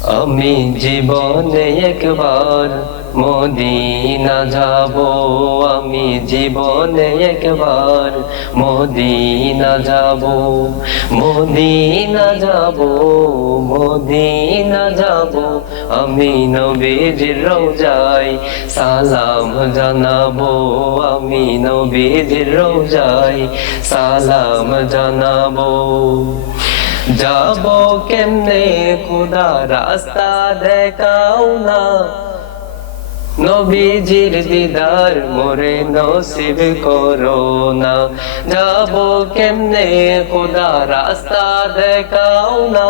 আমি জীবনে একবার মদিনা যাব, আমি জীবনে একবার মদিনা যাব মদিনা যাব মদিনা যাব। আমি নবীজির রোজায় সালাম জানাব, আমি নবীজির রোজায় সালাম জানাব। যাব কেমনে খুদা রাস্তা দেখাও না নবীজির দিদার, মোরে নসিব করো না যাব কেমনে খুদা রাস্তা দেখাও না?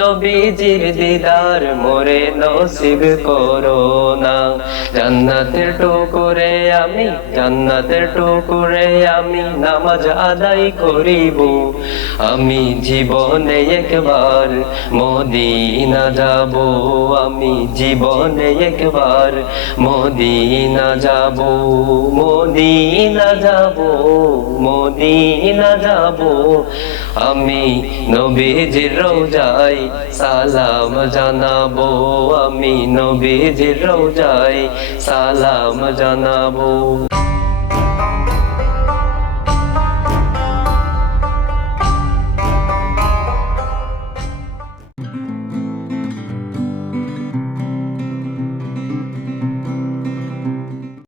নবীজির দিদার, মোরে নসিব করো না জান্নাতের টুকুরে আমি, জান্নাতের টুকুরে আমি নামাজ আদায় করিব। আমি জীবনে একবার মদিনা যাব, আমি জীবনে একবার মদিনা যাব মদিনা যাব মদিনা যাব। আমি নবীজির রোজাই সালাম জানাব, আমি নবীজির রোজাই সালাম জানাব।